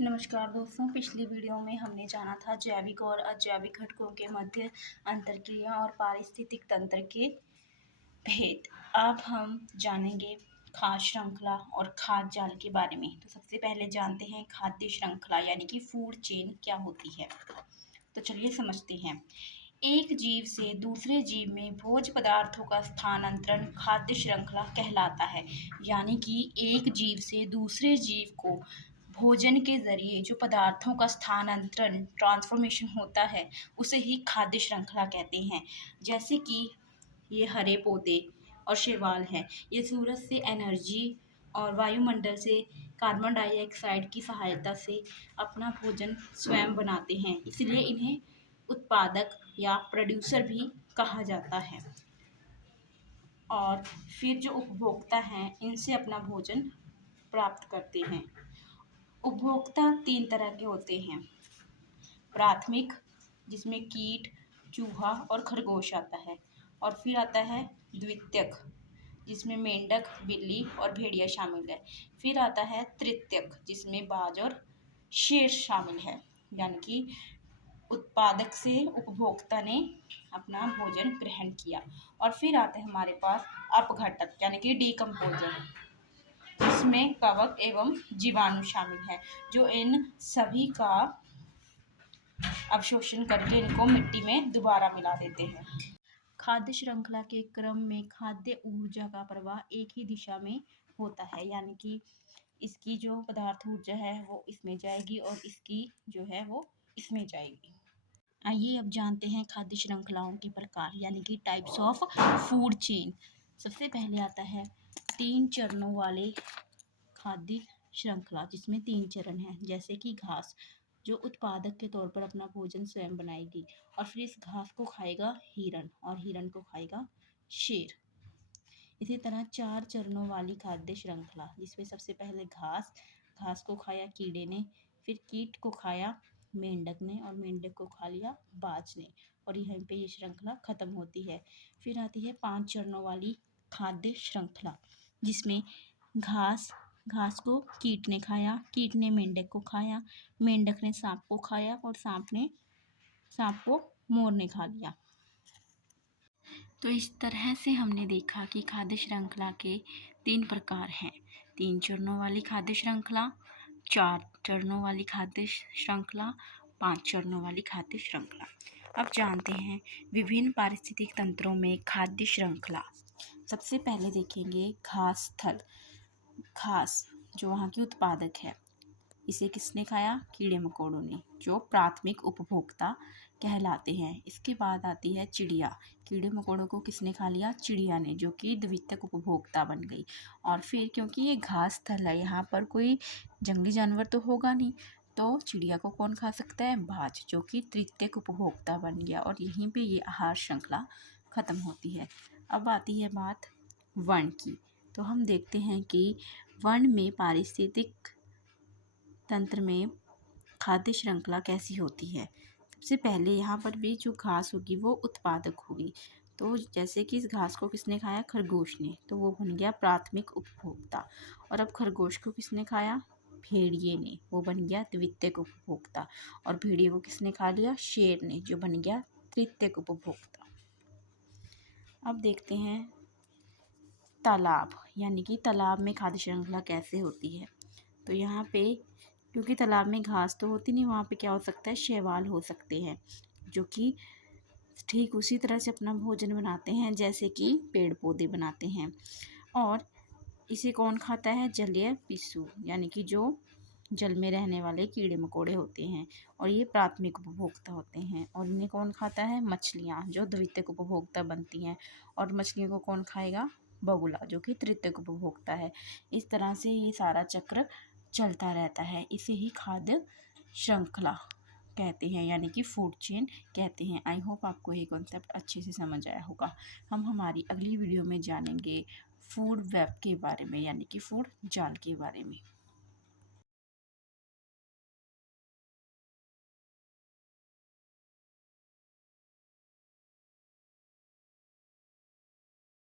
नमस्कार दोस्तों, पिछली वीडियो में हमने जाना था जैविक और अजैविक घटकों के मध्य अंतरक्रिया और पारिस्थितिक तंत्र के भेद। अब हम जानेंगे खाद्य श्रृंखला और खाद्य जाल के बारे में। तो सबसे पहले जानते हैं खाद्य श्रृंखला यानी कि फूड चेन क्या होती है। तो चलिए समझते हैं। एक जीव से दूसरे जीव में भोज्य पदार्थों का स्थानांतरण खाद्य श्रृंखला कहलाता है। यानी कि एक जीव से दूसरे जीव को भोजन के जरिए जो पदार्थों का स्थानांतरण ट्रांसफॉर्मेशन होता है उसे ही खाद्य श्रृंखला कहते हैं। जैसे कि ये हरे पौधे और शैवाल हैं, ये सूरज से एनर्जी और वायुमंडल से कार्बन डाइऑक्साइड की सहायता से अपना भोजन स्वयं बनाते हैं, इसलिए इन्हें उत्पादक या प्रोड्यूसर भी कहा जाता है। और फिर जो उपभोक्ता हैं इनसे अपना भोजन प्राप्त करते हैं। उपभोक्ता 3 तरह के होते हैं। प्राथमिक, जिसमें कीट, चूहा और खरगोश आता है। और फिर आता है द्वितीयक, जिसमें मेंढक, बिल्ली और भेड़िया शामिल है। फिर आता है तृतीयक, जिसमें बाज और शेर शामिल है। यानी कि उत्पादक से उपभोक्ता ने अपना भोजन ग्रहण किया। और फिर आते हैं हमारे पास अपघटक यानी कि डिकम्पोजर, इसमें कवक एवं जीवाणु शामिल है जो इन सभी का अवशोषण करके इनको मिट्टी में दोबारा मिला देते हैं। खाद्य श्रृंखला के क्रम में खाद्य ऊर्जा का प्रवाह एक ही दिशा में होता है, यानी कि इसकी जो पदार्थ ऊर्जा है वो इसमें जाएगी और इसकी जो है वो इसमें जाएगी। आइए अब जानते हैं खाद्य श्रृंखलाओं के प्रकार यानी कि टाइप्स ऑफ फूड चेन। सबसे पहले आता है 3 चरणों वाले खाद्य श्रृंखला, जिसमें 3 चरण हैं। जैसे कि घास, जो उत्पादक के तौर पर अपना भोजन स्वयं बनाएगी और फिर इस घास को खाएगा हिरण और हिरण को खाएगा शेर। इसी तरह 4 चरणों वाली खाद्य श्रृंखला, जिसमें सबसे पहले घास, घास को खाया कीड़े ने, फिर कीट को खाया मेंढक ने और मेंढक को खा लिया बाज ने, और यहीं पे ये श्रृंखला खत्म होती है। फिर आती है 5 चरणों वाली खाद्य श्रृंखला, जिसमें घास, घास को कीट ने खाया, कीट ने मेंढक को खाया, मेंढक ने सांप को खाया और सांप को मोर ने खा लिया। तो इस तरह से हमने देखा कि खाद्य श्रृंखला के 3 प्रकार हैं। 3 चरणों वाली खाद्य श्रृंखला, 4 चरणों वाली खाद्य श्रृंखला, 5 चरणों वाली खाद्य श्रृंखला। अब जानते हैं विभिन्न पारिस्थितिक तंत्रों में खाद्य श्रृंखला। सबसे पहले देखेंगे घास स्थल। घास जो वहाँ की उत्पादक है, इसे किसने खाया? कीड़े मकोड़ों ने, जो प्राथमिक उपभोक्ता कहलाते हैं। इसके बाद आती है चिड़िया। कीड़े मकोड़ों को किसने खा लिया? चिड़िया ने, जो कि द्वितीयक उपभोक्ता बन गई। और फिर क्योंकि ये घास स्थल है, यहाँ पर कोई जंगली जानवर तो होगा नहीं, तो चिड़िया को कौन खा सकता है? बाज, जो कि तृतीयक उपभोक्ता बन गया और यहीं पे ये आहार श्रृंखला खत्म होती है। अब आती है बात वन की। तो हम देखते हैं कि वन में पारिस्थितिक तंत्र में खाद्य श्रृंखला कैसी होती है। सबसे पहले यहाँ पर भी जो घास होगी वो उत्पादक होगी। तो जैसे कि इस घास को किसने खाया? खरगोश ने, तो वो बन गया प्राथमिक उपभोक्ता। और अब खरगोश को किसने खाया? भेड़िए ने, वो बन गया द्वितीयक उपभोक्ता। और भेड़िए को किसने खा लिया? शेर ने, जो बन गया तृतीयक उपभोक्ता। अब देखते हैं तालाब, यानी कि तालाब में खाद्य श्रृंखला कैसे होती है। तो यहाँ पे क्योंकि तालाब में घास तो होती नहीं, वहाँ पे क्या हो सकता है? शैवाल हो सकते हैं, जो कि ठीक उसी तरह से अपना भोजन बनाते हैं जैसे कि पेड़ पौधे बनाते हैं। और इसे कौन खाता है? जलीय पिस्सू, यानी कि जो जल में रहने वाले कीड़े मकोड़े होते हैं, और ये प्राथमिक उपभोक्ता होते हैं। और इन्हें कौन खाता है? मछलियाँ, जो द्वितीयक उपभोक्ता बनती हैं। और मछलियों को कौन खाएगा? बगुला, जो कि तृतीयक उपभोक्ता है। इस तरह से ये सारा चक्र चलता रहता है। इसे ही खाद्य श्रृंखला कहते हैं, यानी कि फूड चेन कहते हैं। आई होप आपको ये कॉन्सेप्ट अच्छे से समझ आया होगा। हम हमारी अगली वीडियो में जानेंगे फूड वेब के बारे में, यानी कि फूड जाल के बारे में।